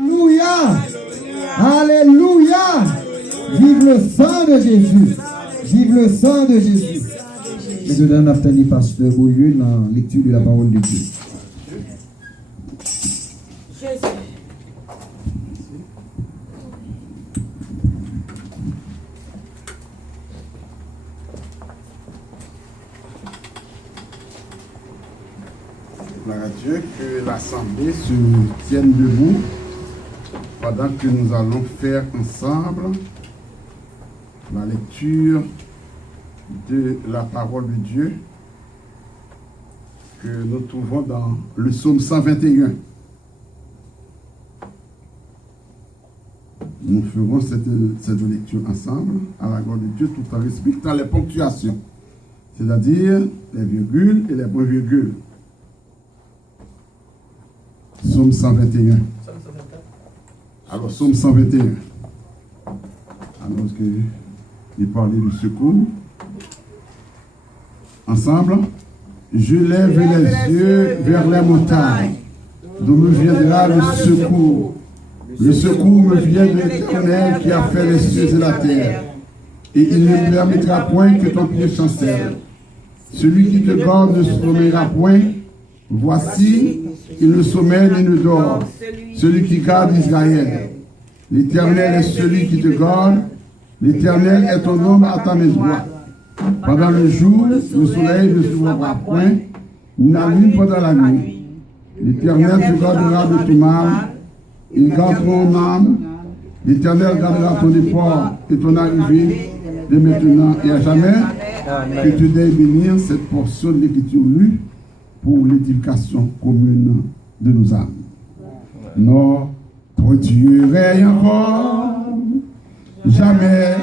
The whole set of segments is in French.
Alléluia. Alléluia. Vive le sang de Jésus. Vive le sang de Jésus. Maintenant, nous avons pasteur Beaulieu dans la lecture de la parole de Dieu. Gloire à Dieu, que l'Assemblée se tienne debout pendant que nous allons faire ensemble la lecture de la parole de Dieu que nous trouvons dans le psaume 121. Nous ferons cette lecture ensemble à la gloire de Dieu tout en respectant les ponctuations, c'est-à-dire les virgules et les points virgules. Psaume 121. Alors, Psaume 121. Alors que il parlait du secours. Ensemble, je lève les yeux vers les montagnes, d'où me viendra le secours. Le secours me vient de l'Éternel qui a fait les cieux et la terre. Et il ne permettra point que ton pied chancelle. Celui qui te garde ne sommeillera point. Voici, il ne sommeille ni ne dort, celui qui garde Israël. L'Éternel est celui qui te garde. L'Éternel est ton ombre à ta maison. Pendant le jour, le soleil ne se lèvera point, ni la lune pendant la nuit. L'Éternel te gardera de tout mal. Il garde ton âme. L'Éternel gardera ton départ et ton arrivée de maintenant et à jamais. Que tu daies bénir cette portion de l'Écriture lue pour l'édification commune de nos âmes. Notre Dieu règne encore, jamais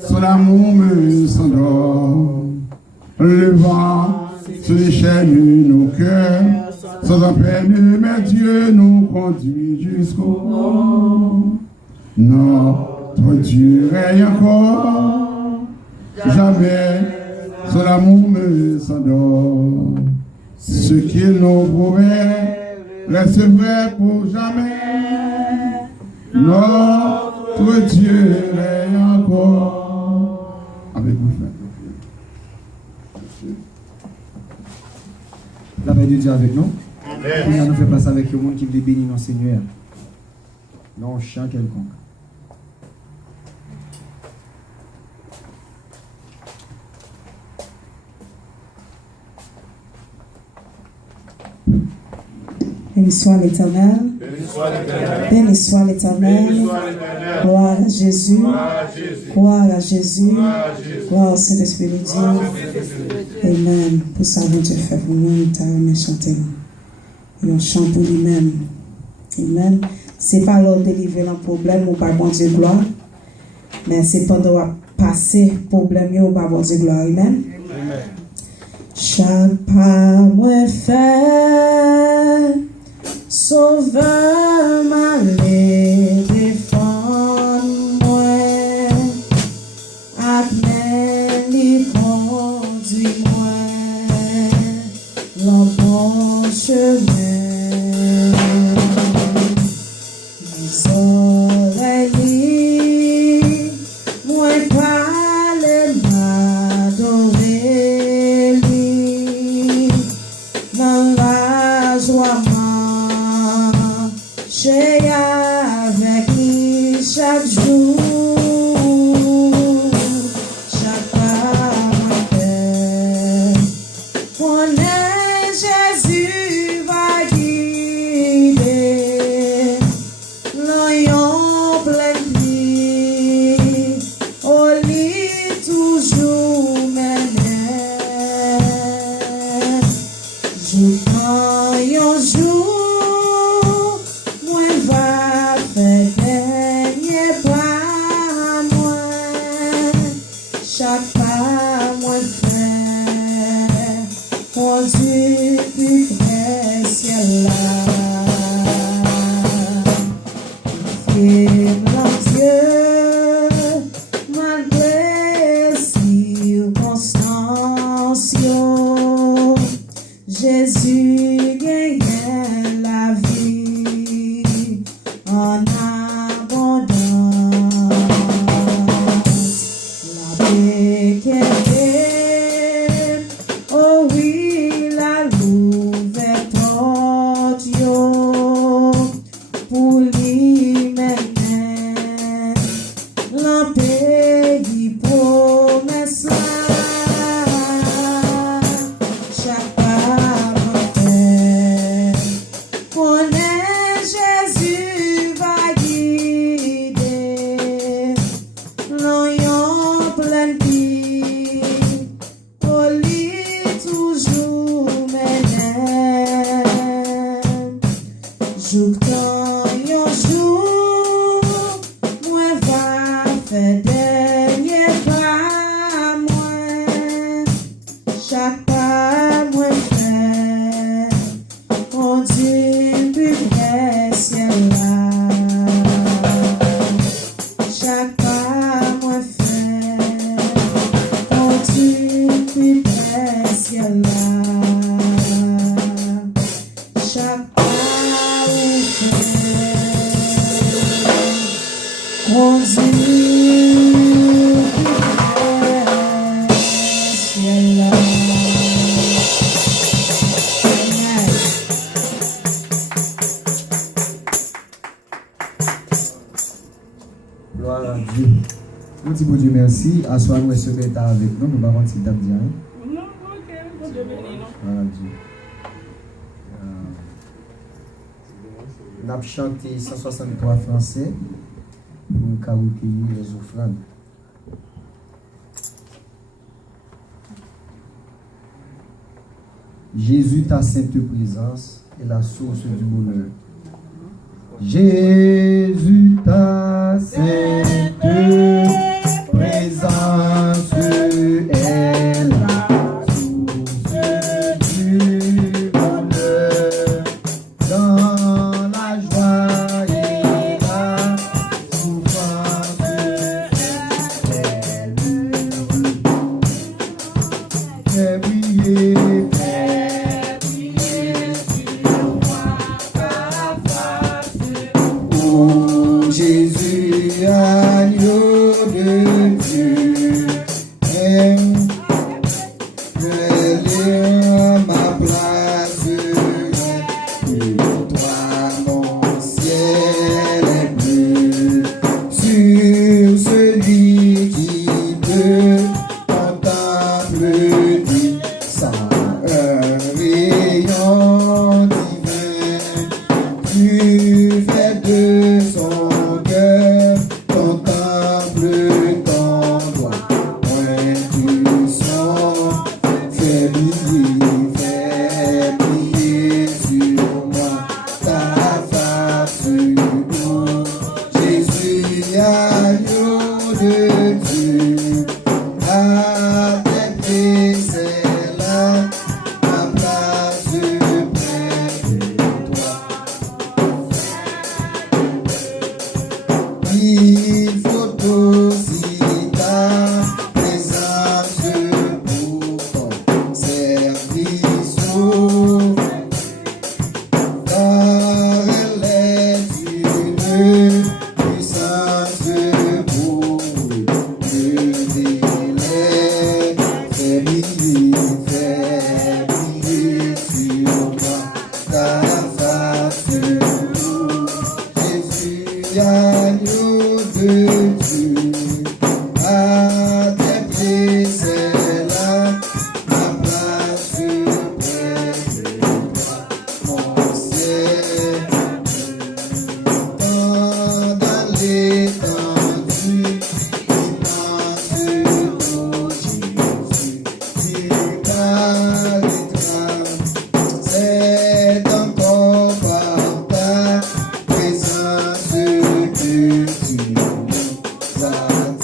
son amour me s'endort. Le vent se déchaîne nos cœurs, sans en peine, mais Dieu nous conduit jusqu'au bout. Notre Dieu règne encore, jamais son amour me s'endort. Ce qu'il nous promet reste vrai pour jamais. Notre Dieu règne encore. Avec vous, frère. La paix de Dieu avec nous. On nous fait passer avec le monde qui veut bénir nos Seigneur. Non, chant quelconque. Béni soit l'Éternel. Béni soit l'Éternel. Gloire à Jésus. Gloire à Jésus. Gloire au Saint-Esprit de Dieu. Amen. Pour ça, mon Dieu fait pour nous, nous t'avons chanté. Et on chante pour lui-même. Amen. C'est pas l'ordre de délivrer un problème ou pas bon Dieu gloire. Mais c'est pendant passer problème ou pas bon Dieu gloire. Amen. Chaque pas moi fait. Sauveur m'allait défendre-moi, admets lui conduis-moi, le bon chemin. Les oreilles, moi parle m'adorer lui, dans la joie. J'ai avec lui chaque jour, chaque pas connaît Jésus va guider, l'oignon plein de vie, au lit toujours mener. Je prends un jour. Dernier pas en abondance. La paix qu'elle est, oh oui, la l'ouverture pour lui maintenant. La pays promesse là, chaque pas fait. Connais Jésus va guider, l'oignon plein de vie, pour lui toujours mener. Jour tant yon jour, moi va faire dernier pas moi, chaque pas moi fait, on dit plus près ciel là, chaque pas moi fait, on dit plus près ciel là, chaque pas où fait, on dit ciel là. Amen. Gloire à Dieu. Nous disons bon Dieu merci. Assois nous et se mettre avec nous. Nous ne pouvons pas dire rien. Gloire à Dieu. Nous avons chanté 163 français pour nous recueillir les offrandes. Jésus, ta sainte présence est la source du bonheur. Jésus, ta sainte présence est la source du bonheur. Dans la joie et la souffrance, fais briller sur moi ta face. Oh Jésus, agneau de Dieu, aime lire ma place. Pour toi mon ciel est bleu, sur celui qui te contemple dit sans un rayon divin. Tu fais de son cœur ton temple, ton doigt point puissant. Fais briller sur moi ta face. Oh Jésus, agneau de Dieu, à tes pieds c'est là ma place près de toi. Il faut aussi ta présence pour ton service. Car elle est une puissance pour lever les. Fais briller sur moi ta face. Jésus, agneau de Dieu, à tes pieds c'est là ma place près de toi, mon ciel. Dans l'étendue, immense, oh Jésus, tu m'arrêteras. C'est encore par ta présence que tu nous as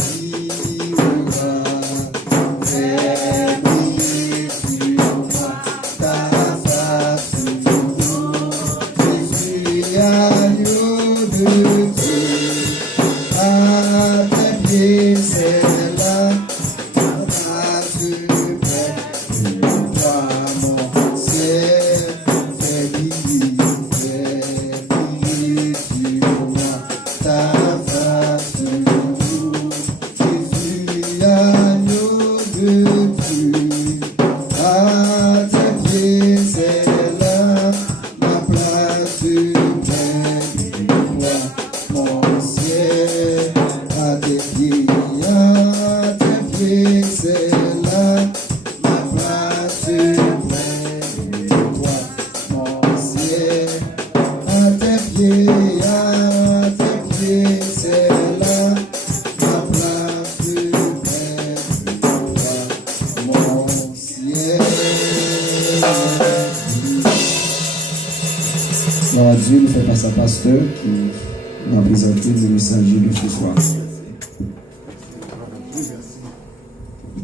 pasteur qui m'a présenté le messager de ce soir.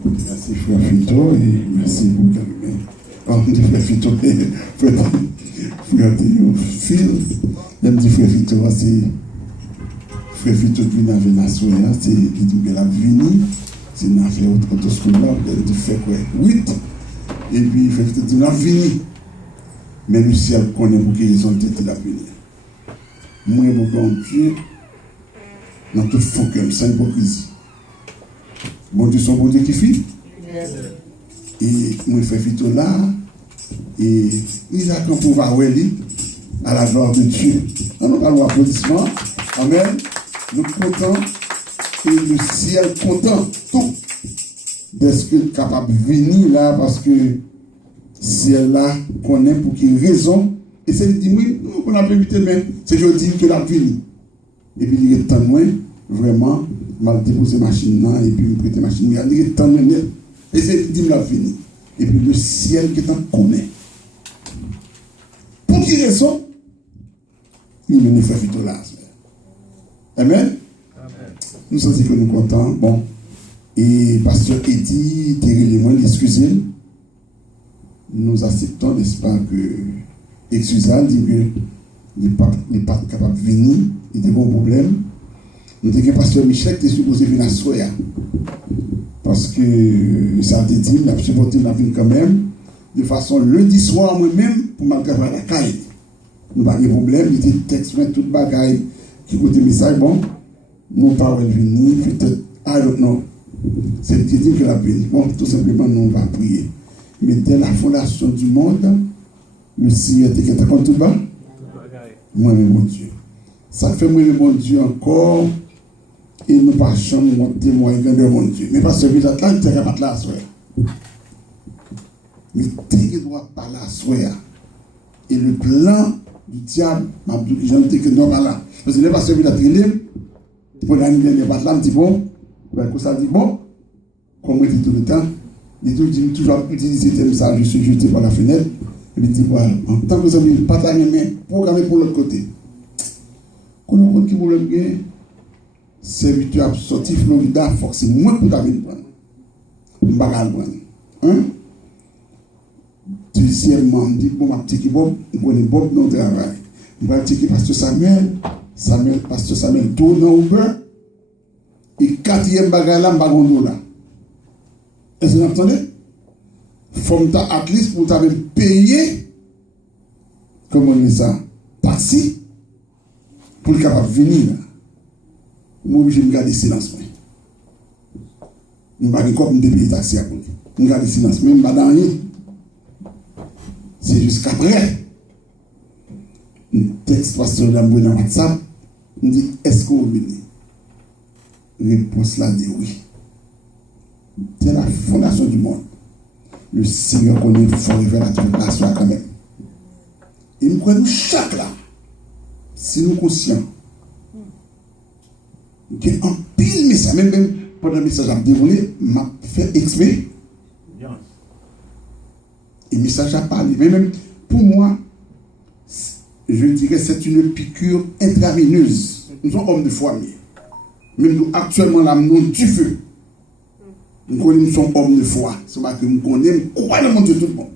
Merci frère Fito et merci pour calmer. On dit frère Fito, frère Phil, même dit frère Fito, c'est frère Fito qui vient avec la soirée, c'est qui dit qu'elle a venu, c'est une affaire autoscolaire, elle dit fait quoi 8, et puis frère Fito dit qu'elle a venu, mais le ciel connaît pour qu'ils ont été la venir. Moi, je veux Dieu dans toute focus, sans hypocrisie. Bon Dieu, son bon Dieu qui fit. Et moi, je fais Fito là. Et il a qu'un pouvoir à la gloire de Dieu. On nous parle d'applaudissements. Amen. Nous comptons et le ciel content tout d'être capable de venir là parce que ciel là connaît pour qu'il raison. Et c'est dit oui, on a pu éviter, mais c'est je dis que la venue. Et puis il est temps moins vraiment mal déposer machine là et puis me prêter machine. Il est temps moins et c'est dit la venue. Et puis le ciel qui est en connaît. Pour quelle raison? Il vient faire Fito là. Amen. Nous sommes que nous sommes contents. Bon. Et pasteur Eddie, Thierry Lemoine, excusez. Nous acceptons, n'est-ce pas, que excusez, dit que il n'est pas capable de venir, il y a des gros problèmes. Nous avons que pasteur Michel qui est supposé venir à Soya. Parce que ça a été dit, il a supporté la vie quand même. De façon, lundi soir, moi-même, pour m'accaparer la caille. Nous n'avons pas de problème, il était texte, tout le bagaille qui côté message, bon, nous pas venir, peut-être, I don't know. C'est qui dit que la peine. Bon, tout simplement, nous on va prier. Mais dès la fondation du monde, le Seigneur était contre tout bas. Moi, mon Dieu. Ça fait moi, mon Dieu, encore. Et nous pas jamais témoigner de mon Dieu. Mais parce que vous êtes là, il ne pas là à soi. Mais il doit parler à soi. Et le plan du diable, j'en ai dit que non, pas là. Parce que les pasteurs qui ont traîné, pour l'année dernière, pas là, dit bon, comme ça dit bon, comme il dit tout le temps, il dit toujours utiliser tel message, je suis jeté par la fenêtre, et il dit voilà, en tant que vous avez pas ta main, programmez pour l'autre côté. Quand on compte qui vous le gagne, serviteur sorti Florida, il faut que c'est moins pour ta vie prendre. Je ne vais pas le prendre. Deuxièmement, je dis bon, ma petite Bob, je connais Bob dans le travail. Je vais dire pasteur pasteur Samuel tourne au Uber. Et quatrième bagage là, je ne vais pas là. Est-ce que vous entendez? Il faut que at least pour t'avoir payé, comment on dit ça, taxi, pour le capable de venir là. Moi, je vais garder silence. Je ne vais pas payer taxi à vous. Je vais garder silence. Même pas dans rien. C'est jusqu'après. Un texte pasteur dans WhatsApp. On dit, est-ce que vous venez? Réponse là dit oui. C'est la fondation du monde. Le Seigneur connaît une forte révélation quand même. Et nous croyons chaque là, si nous sommes conscients, qu'il y a un pile message, même pendant le message à me dérouler, m'a fait exprès. Et le message a parlé. Mais même pour moi, je dirais que c'est une piqûre intraveineuse. Nous sommes hommes de foi. Même nous, actuellement, là, nous du feu. Nous sommes hommes de foi. C'est parce que nous connaissons, croyons dans mon Dieu tout le monde.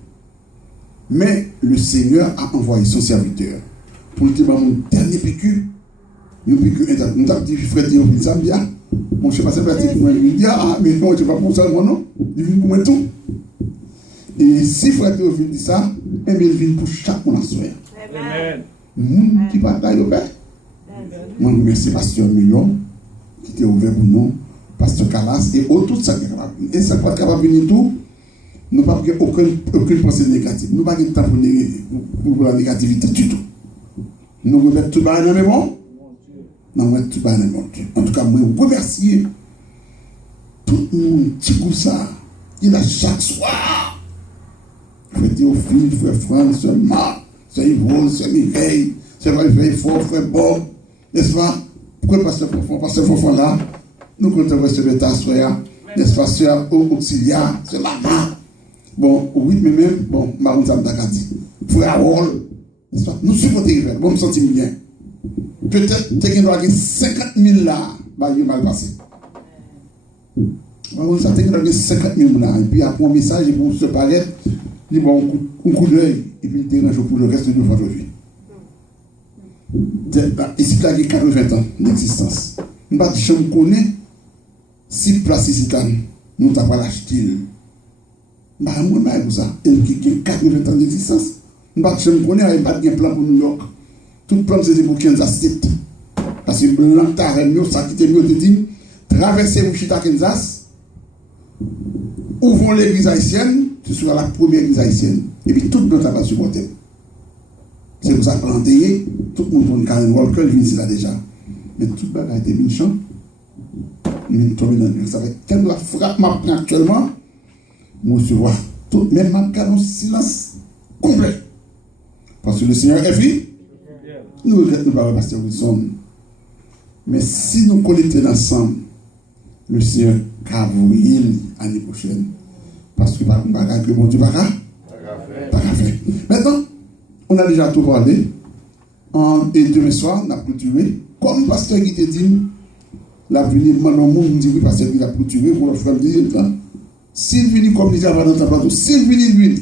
Mais le Seigneur a envoyé son serviteur pour nous dire mon dernier piqûre. Nous avons dit, frère Théophile Zambia. Mon chef passé par moi, il dit, ah, mais non, tu ne vas pas pour ça, non. Il vient pour moi tout. Et si frère Théophile dit ça, il vient pour chaque monde à soi. Amen. Qui parle au Père. Moi, je remercie Pasteur Million, qui était ouvert pour nous, Pasteur Calas, et tout ça qui est capable. Et ça peut être capable de venir tout. Nous n'avons pas aucune pensée négative. Nous n'avons pas de temps pour la négativité du tout. Nous remettons tout bas dans le bon. Nous remettons tout bas dans le bon Dieu. En tout cas, moi, je remercie tout le monde qui goûte ça. Il a chaque soir. Frère Théophile, frère France, frère Marc, frère Yvonne, frère Mireille, frère Valveille, frère Bob, n'est-ce pas? Pourquoi pasteur Fofon là? Nous comptons recevoir ta soeur, n'est-ce pas, soeur Auxilia, soeur Maman. Bon, oui, mais même, bon, Maroun Zamdakati, frère Harold, n'est-ce pas? Nous supportons, bon, nous sentons bien. Peut-être que tu as 50 000 là, bah, il est mal passé. Ça te donne 50 000 là, et puis après un message, il faut se paraître, il dit bon, un coup d'œil, et puis il dérange pour le reste de votre vie. Ici, tu as 80 ans d'existence. Je me connais, si place ici, nous n'avons pas l'acheté. Je me ça. Et qui a 80 ans d'existence. Je me connais, il n'y a pas de plan pour New York. Tout plan, c'est pour Kansas City. Parce que l'Ontario, ça qui était mieux de dire, traversez Wichita, Kansas, ouvrons l'église haïtienne, ce sera la première église haïtienne. Et puis tout le monde va supporter. C'est pour ça que l'enterré, tout le monde prend Karen Walker, il vient ici là déjà. Mais tout le monde a été méchant. Il vient tomber dans le. Ça fait qu'elle la frappe maintenant actuellement. Moi, je vois tout, même ma dans silence complet. Parce que le Seigneur est vu. Nous regrettons pas Pasteur Wilson. Mais si nous collectons ensemble, le Seigneur va vous l'année prochaine. Parce que par contre, que mon Dieu va faire. Maintenant, on a déjà tout parlé. Et demain soir, on a clôturé. Comme pasteur qui te dit, la venue, mon monde dit oui, pasteur qui a clôturé pour le frère dire, s'il vient comme il dit avant dans ta plateau, s'il vient, il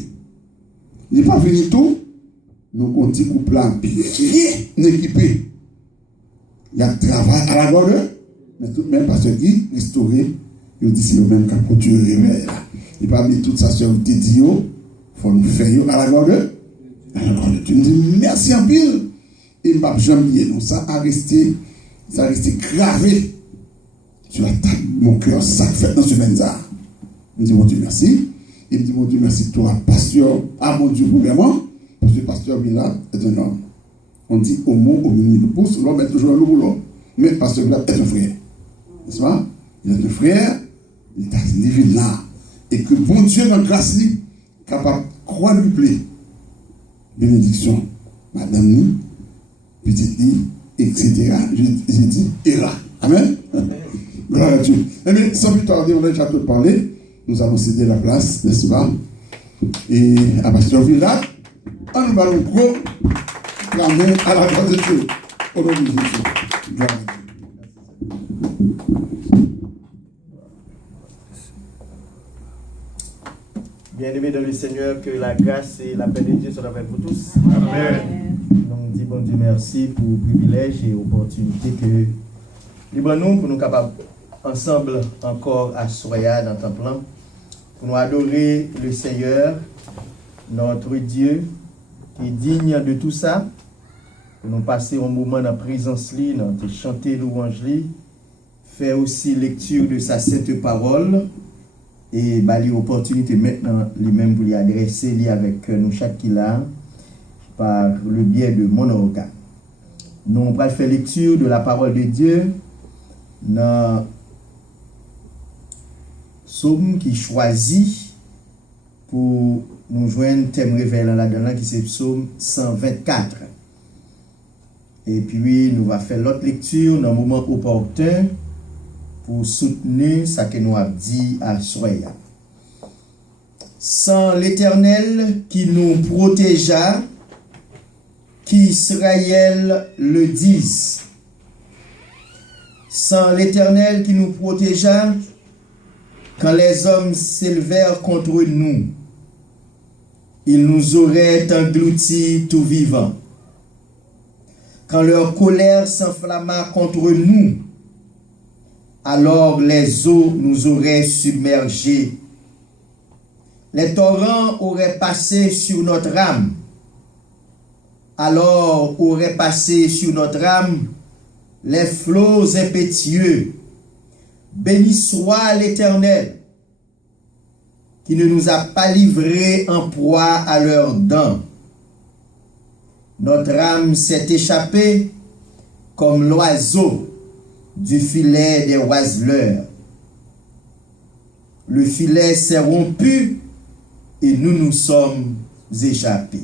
n'est pas venu tout, nous on dit couple là, bien équipé. Il y a travail à la gloire, mais tout même pasteur qui restauré, il dit c'est le même qui a clôturé. Il pas mis toute sa soeur te dit, il faut nous faire à la gloire. Tu me dis merci en pile. Et je jamais oublié, non, ça a resté gravé sur la table. Mon cœur, ça fait dans ce même-là. Je me dis, mon Dieu, merci. Il me dit, mon Dieu, merci, toi, pasteur. Ah, mon Dieu, premièrement, parce que le pasteur Villa est un homme. On dit homo homini lupus, l'homme est toujours un loup. Mais pasteur Villa est un frère. N'est-ce pas? Il est un frère, il est un divin là. Et que bon Dieu, dans la grâce, capable de quadrupler bénédiction, madame ni, petite ni, etc. J'ai dit, era. Amen. Gloire à Dieu. Eh bien, sans plus tarder, on a déjà tout parlé. Nous allons céder la place, n'est-ce pas? Et à Pasteur Villa, on nous va gros, la main à la grâce de Dieu. Au nom de Jésus. Gloire à Dieu. Bien-aimés dans le Seigneur, que la grâce et la paix de Dieu soient avec vous tous. Amen. Donc, dis bon Dieu merci pour le privilège et l'opportunité que nous pour nous capables ensemble encore à Soya dans ton plan, pour nous adorer le Seigneur, notre Dieu, qui est digne de tout ça, pour nous passer un moment dans la présence, dans chanter louange, faire aussi lecture de sa sainte parole. Et l'opportunité maintenant, lui-même pour lui adresser avec nous chaque qui l'a, par le biais de mon organe. Nous allons faire lecture de la parole de Dieu dans Psaume qui choisit pour nous joindre thème révélant là-dedans qui c'est Psaume 124. Et puis nous allons faire l'autre lecture dans un moment opportun pour soutenir ce que nous avons dit à Soya. Sans l'Éternel qui nous protégea, qu'Israël le dise. Sans l'Éternel qui nous protégea, quand les hommes s'élevèrent contre nous, ils nous auraient engloutis tout vivants. Quand leur colère s'enflamma contre nous, alors les eaux nous auraient submergés. Les torrents auraient passé sur notre âme. Alors auraient passé sur notre âme les flots impétueux. Béni soit l'Éternel, qui ne nous a pas livrés en proie à leurs dents. Notre âme s'est échappée comme l'oiseau du filet des oiseleurs. Le filet s'est rompu et nous nous sommes échappés.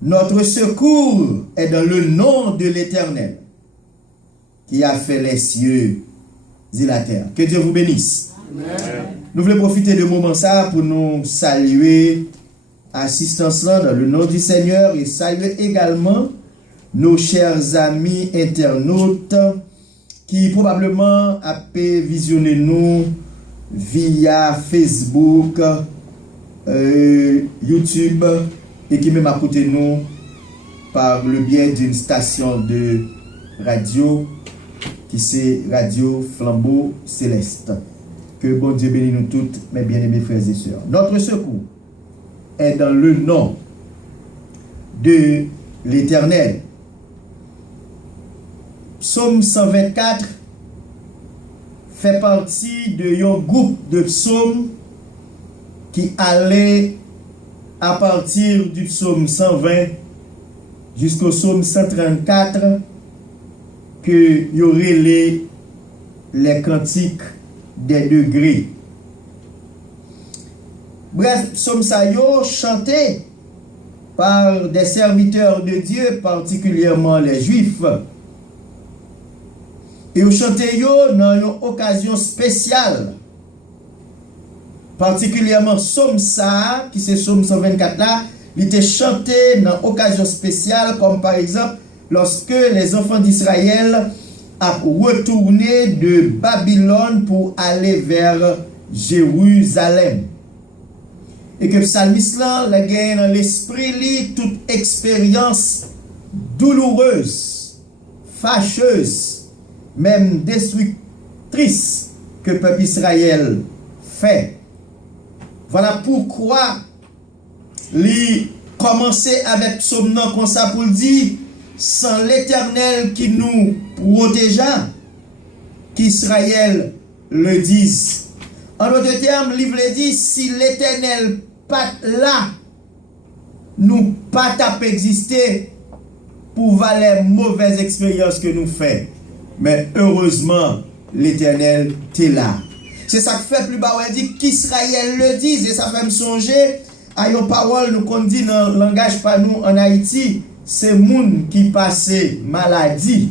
Notre secours est dans le nom de l'Éternel qui a fait les cieux et la terre. Que Dieu vous bénisse. Amen. Nous voulons profiter de ce moment ça pour nous saluer assistance là dans le nom du Seigneur et saluer également nos chers amis internautes qui probablement a pu visionner nous via Facebook, YouTube et qui même a écouté nous par le biais d'une station de radio qui c'est Radio Flambeau Céleste. Que bon Dieu bénisse nous toutes, mes bien-aimés frères et sœurs. Notre secours est dans le nom de l'Éternel. Psaume 124 fait partie de un groupe de psaumes qui allait à partir du psaume 120 jusqu'au psaume 134 que y aurait les cantiques des degrés. Bref, psaume ça yo chanté par des serviteurs de Dieu, particulièrement les Juifs. Et au chanté yo dans une occasion spéciale. Particulièrement psaume ça, qui c'est psaume 124 là, il était chanté dans une occasion spéciale, comme par exemple lorsque les enfants d'Israël a retourné de Babylone pour aller vers Jérusalem. Et que le psalmiste là, la gagne dans l'esprit toute expérience douloureuse, fâcheuse, même destructrice que le peuple Israël fait. Voilà pourquoi il commençait avec psaume comme ça pour dire sans l'Éternel qui nous protégea, qu'Israël le dise. En d'autres termes, le livre dit, si l'Éternel pas là, nous pas tap exister pour voir les mauvaises expériences que nous faisons. Mais heureusement, l'Éternel est là. C'est ça que fait plus bas, on dit qu'Israël le dise, et ça fait me songer à une parole nous qu'on dit dans le langage pas nous en Haïti. C'est moun qui passe maladie,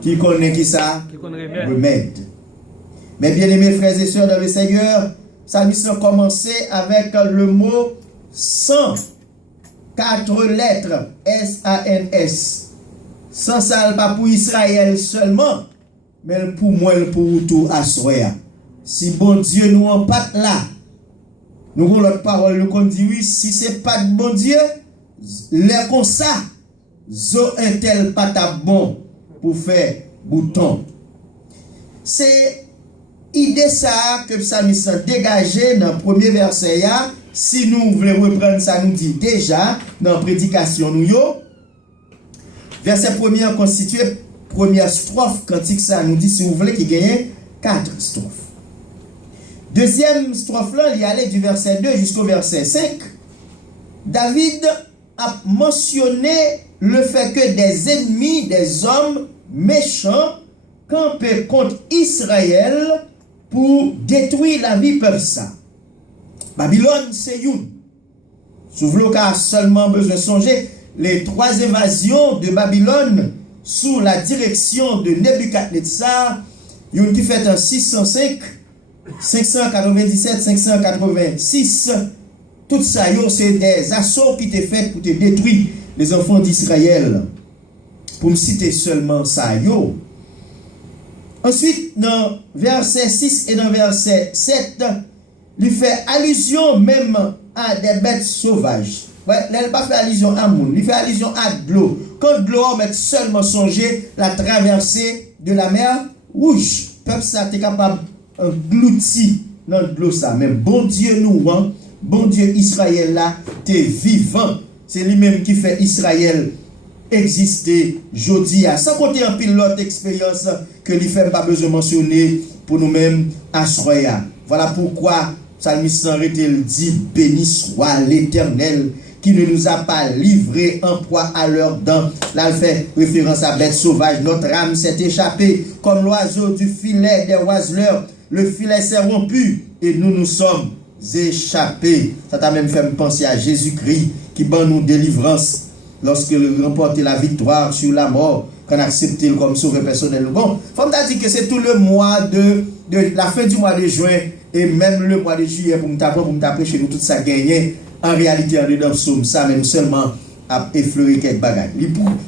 qui connaît qui ça? Remède. Mais bien aimés frères et sœurs dans le Seigneur, sa mission commençait avec le mot 100, 4 lettres, S-A-N-S. Sans ça, pas pour Israël seulement, mais pour moi, pour tout Assoya. Si bon Dieu nous en pas là, nous avons l'autre parole, nous qu'on dit oui, si c'est pas de bon Dieu, les comme ça, zo un tel pas bon pour faire bouton. C'est idée ça que le psalmiste a dégagé dans le premier verset. Si nous voulons reprendre ça, nous dit déjà dans la prédication nous yo. Verset premier constitué première strophe cantique ça nous dit si vous voulez qu'il gagne 4 strophes. Deuxième strophe là, il y allait du verset 2 jusqu'au verset 5. David a mentionné le fait que des ennemis, des hommes méchants campaient contre Israël pour détruire la vie peuple ça. Babylone, c'est une. Si vous avez seulement besoin de songer les 3 évasions de Babylone sous la direction de Nebuchadnezzar, une qui fait en 605, 597, 586. Tout ça, c'est des assauts qui étaient faits pour te détruire les enfants d'Israël. Pour me citer seulement ça, yo. Ensuite, dans verset 6 et dans verset 7, il fait allusion même à des bêtes sauvages. Ouais, il n'a pas fait allusion à moun, il fait allusion à de l'eau. Quand de l'eau, on met seulement songer la traversée de la mer Rouge. Peuple ça, t'es capable d'engloutir dans de l'eau ça. Mais bon Dieu nous, hein, bon Dieu Israël là, t'es vivant. C'est lui-même qui fait Israël exister jodi à. Sans compter un pilote expérience que lui fait pas besoin de mentionner pour nous-mêmes à Soya. Voilà pourquoi Psalmiste dit béni soit l'Éternel qui ne nous a pas livré en proie à leurs dents. Là, il fait référence à bête sauvage. Notre âme s'est échappée comme l'oiseau du filet des oiseleurs. Le filet s'est rompu et nous nous sommes échappés. Ça t'a même fait me penser à Jésus-Christ qui bat nous délivrance lorsqu'il remporte la victoire sur la mort, qu'on accepte comme sauveur personnel. Bon, faut me dire que c'est tout le mois de la fin du mois de juin et même le mois de juillet pour me taper chez nous tout ça gagné. En réalité, en dedans psaume ça même seulement a effleuré quelques bagages.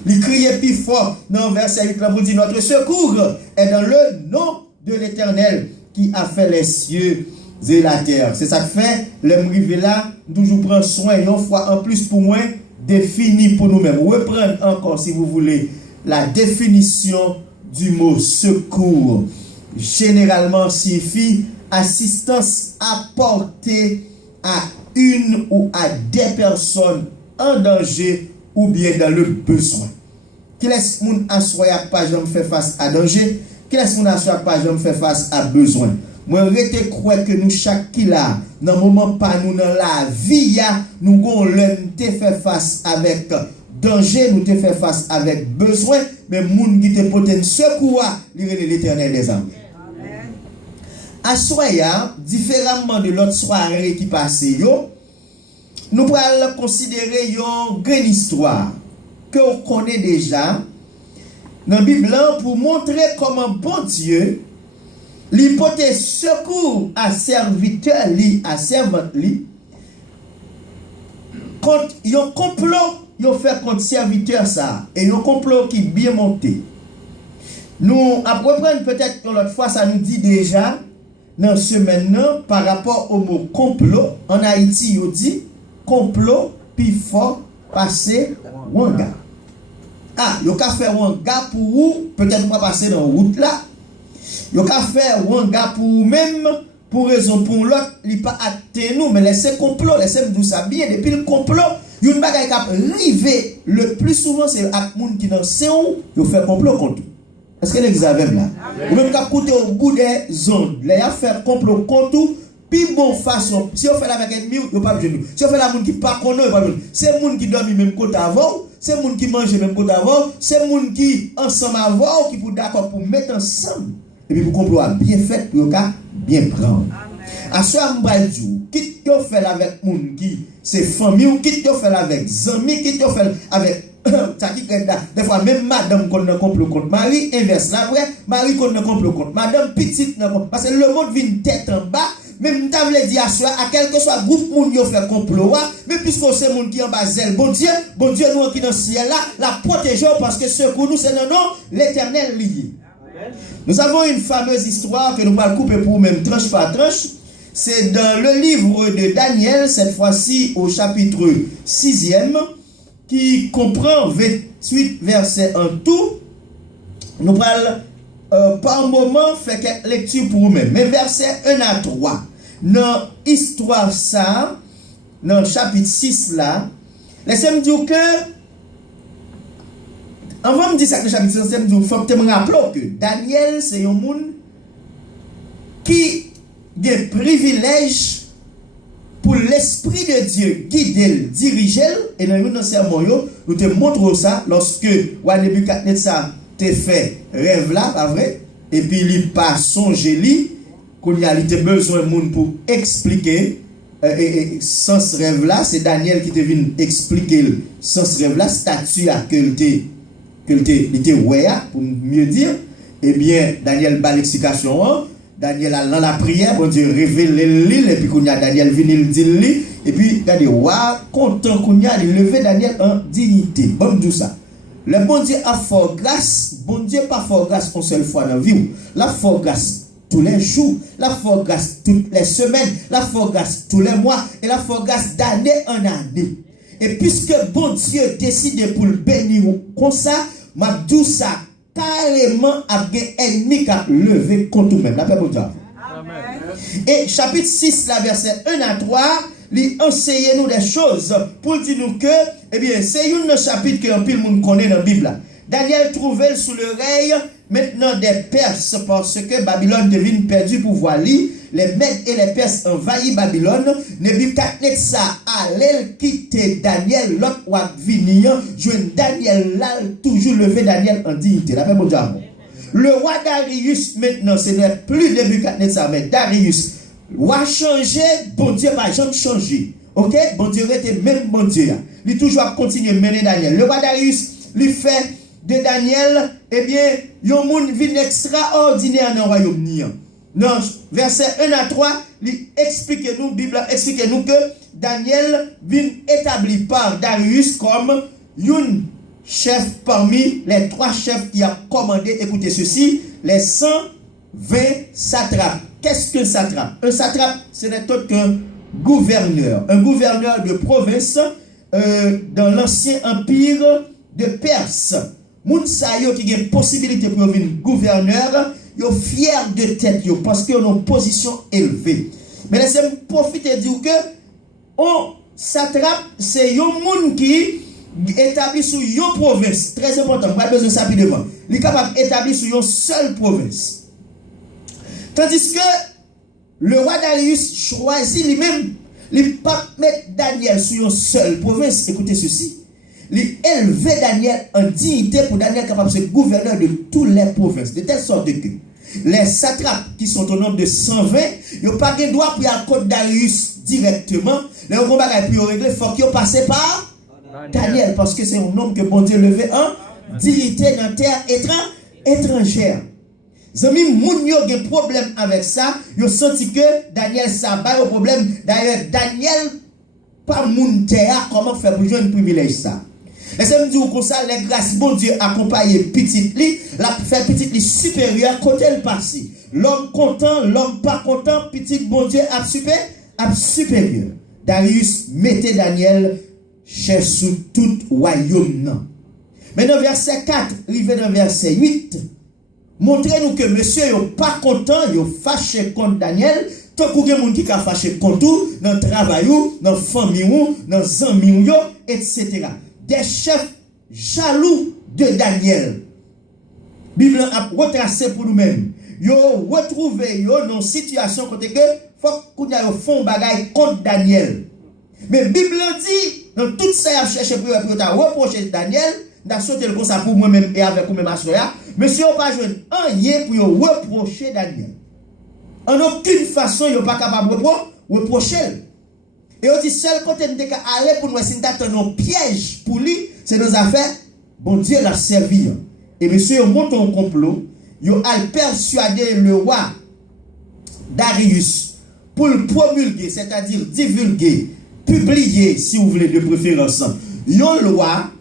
Il criait plus fort dans verset 8 là pour dire notre secours est dans le nom de l'Éternel qui a fait les cieux et la terre. C'est ça que fait, le m'rivé là, toujours prendre soin, une fois en plus pour moi, défini pour nous-mêmes. Reprendre encore, si vous voulez, la définition du mot secours. Généralement signifie assistance apportée à une ou à des personnes en danger ou bien dans le besoin. Qui laisse moun assoya pas jamais faire face à danger, qui laisse moun assoya pas jamais faire face à besoin. Moi rete croire que nous chaque qui là dans moment pas nous dans la vie nous gon l'homme te faire face avec danger, nous te faire face avec besoin, mais moun qui te poten secours l'Éternel des armées. À soya, différemment de l'autre soirée qui passait yo, nous allons considérer une grande histoire que on connaît déjà dans la Bible pour montrer comment bon Dieu l'hypothèse secours à serviteur li à servante li quand yon complot yon fait contre serviteur ça et yon complot qui bien monté. Nous après prendre peut-être que l'autre fois ça nous dit déjà dans ce maintenant par rapport au mot complot en Haïti yo dit complot puis fort passer wanga. Ah, yo ka faire wanga pour vous, peut-être pas passer dans route là. Yo ka faire wanga pour vous même pour raison pour l'autre, il pas atteint nous mais laissez complot, laissez nous ça bien depuis le complot, une bagaille qui arrivé le plus souvent c'est ak moun qui dans c'est où yo fait complot contre. Est-ce que vous avez là? Ou même qui coûté au bout des zones, les a fait complot contre puis bon façon, si on fait la avec ennemi, yo pas besoin. Si on fait la moun qui pas connaît, pas besoin. C'est moun qui dormi même côté avant, c'est moun qui mange même côté avant, c'est moun qui ensemble avant qui pour d'accord pour mettre ensemble. Et puis pour complot bien fait pour bien prendre. À ce moment-là, quitte yo fait avec moun qui c'est famille ou quitte yo fait avec amis, quitte yo fait avec des fois même madame qu'on ne complot contre mari inverse la vrai mari qu'on ne complot contre madame petite parce que le monde vient tête en bas même t'avais dit à soi à quel que soit groupe moun yo fait complot mais puisque c'est monde qui en bas zèle bon Dieu nous qui dans ciel là la protégeons parce que ce pour nous c'est le nom l'Éternel lié. Nous avons une fameuse histoire que nous allons couper pour même tranche par tranche. C'est dans le livre de Daniel, cette fois-ci au chapitre 6e, qui comprend 28 versets en tout. Nous allons par moment faire quelques lectures pour nous-mêmes. Mais versets 1 à 3, dans l'histoire ça, dans le chapitre 6 là, laissez-moi dire que avant de dire ça, le chapitre 6, il faut que je me rappelle que Daniel, c'est un monde qui a un privilège pour l'Esprit de Dieu guider, diriger. Et dans le sermon, nous te montrons ça lorsque Nebuchadnezzar te fait rêve là, pas vrai? Et puis il pas songé lui, qu'on y a besoin de monde pour expliquer sens rêve là. C'est Daniel qui te vient expliquer le sens rêve là, statut à que il était ouais pour mieux dire. Eh bien Daniel bat l'explication, Daniel a dans la prière bon Dieu révèle l'île et puis qu'on y a Daniel vient il dit lui et puis regardez wa content qu'on y a lever Daniel en dignité. Bon tout ça. Le bon Dieu a fort grâce, bon Dieu pas fort grâce une seule fois dans la vie. La fort grâce tous les jours, la fort grâce toutes les semaines, la fort grâce tous les mois et la fort grâce d'année en année. Et puisque bon Dieu décide pour le bénir comme ça, m'a dit ça carrément avec ennemi qui a levé contre nous-mêmes. La paix pour Dieu. Et chapitre 6, la verset 1 à 3, il enseigne nous des choses pour dire nous que, eh bien, c'est un chapitre que un peu le monde connaît dans la Bible. Daniel trouvait sous l'oreille maintenant des Perses parce que Babylone devient perdue pour voir lui. Les Mèdes et les Perses envahissent Babylone. Nebuchadnezzar allait quitter Daniel, l'autre wa venir, joindre Daniel là, toujours lever Daniel en dignité. La paix mon Dieu. Le roi Darius maintenant, ce n'est plus Nebuchadnezzar, mais Darius. Roi changé, bon Dieu va jamais changer. Ok? Bon Dieu était même bon Dieu. Il toujours continuer à mener Daniel. Le roi Darius, lui fait de Daniel, eh bien, yon moun vin extraordinaire dans le royaume. dans verset 1 à 3, expliquez-nous, Bible expliquez-nous que Daniel vient établi par Darius comme un chef parmi les 3 chefs qui a commandé, écoutez ceci, les 120 satrapes. Qu'est-ce qu'un satrape? Un satrape, ce n'est autre qu'un gouverneur. Un gouverneur de province dans l'ancien empire de Perse. Moun sa yo qui a une possibilité pour devenir gouverneur, yo fier de tête yo parce qu'ils ont une position élevée. Mais laissez-moi profiter de dire que on satrape, c'est un monde qui établi sur une province. Très important, pas besoin de ça rapidement. Il est capable d'établir sur une seule province. Tandis que le roi Darius choisit lui-même, il ne pas mettre Daniel sur une seule province. Écoutez ceci. Il élever Daniel en dignité pour Daniel capable de être gouverneur de toutes les provinces. De telle sorte que les satrapes qui sont au nombre de 120, ils n'ont pas de droit pour aller contre Darius directement. Les combats pour régler, il faut qu'ils passent par Daniel. Parce que c'est un homme que bon Dieu levé en dignité dans la terre étrangère. Zami moun yo gen problème avec ça, yo senti que Daniel ça ba yo problème. D'ailleurs Daniel pas moun terre comment faire pour jouer un privilège ça. Laissez-moi dire comme ça les grâces bon Dieu accompagner petit li, la faire petit li supérieur côté le passé. L'homme content, l'homme pas content, petit bon Dieu a supérieur. Darius mettait Daniel chef sous tout royaume non. Maintenant verset 4, arrivé dans verset 8. Montrez-nous que monsieur n'est pas content, il est fâché contre Daniel. Tant qu'il y a des gens qui sont fâchés contre vous, dans le travail, dans la famille, dans les amis, etc. Des chefs jaloux de Daniel. La Bible a retracé pour nous-mêmes. Ils ont retrouvé dans une situation côté que faut qu'on ait fait un bagage contre Daniel. Mais la Bible dit, dans tout ça, il a cherché pour reprocher Daniel. Dans ce tel ça pour moi-même et avec moi-même à soya. Monsieur, on pas jouer rien pour reprocher Daniel. En aucune façon, il n'est pas capable de reprocher. Et on dit, seul côté de aller pour nous, si nous avons un piège pour lui, c'est nos affaires. Bon Dieu l'a servi. Et monsieur, on monte un complot. Il a persuadé le roi Darius pour le promulguer, c'est-à-dire divulguer, publier, si vous voulez, de préférence, une loi